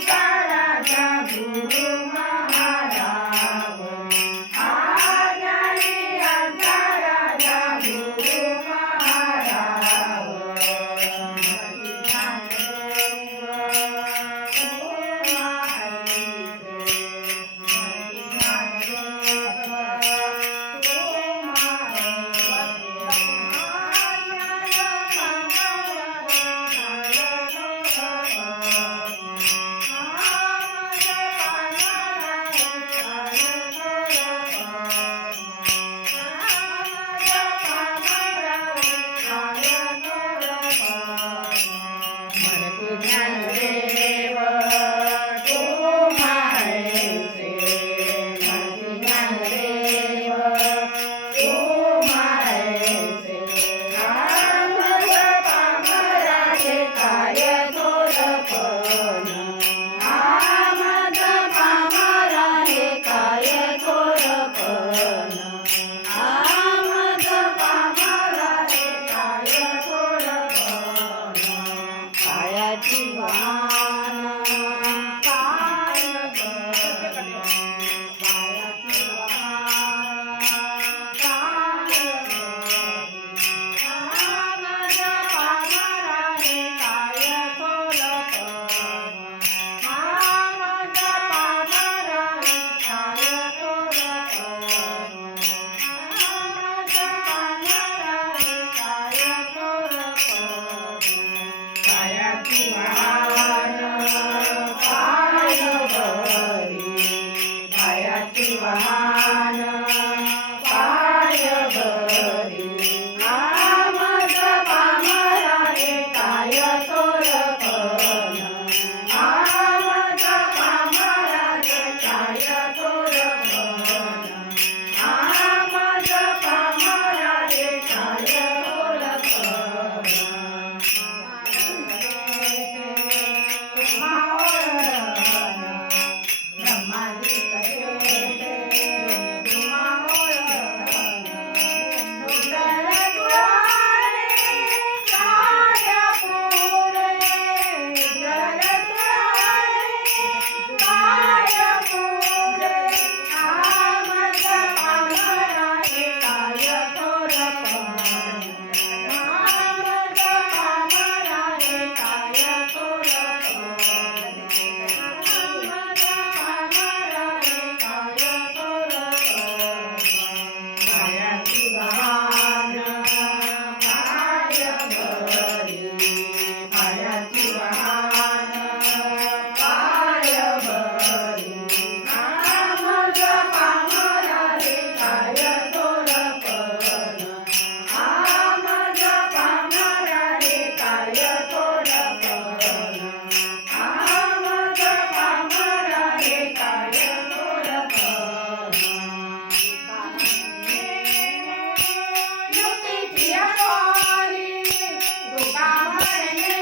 Salah. ಯುಕ್ತಿ ಪ್ರಿಯ ಕೋರಿ ದುಃಖ ಮರಣೆ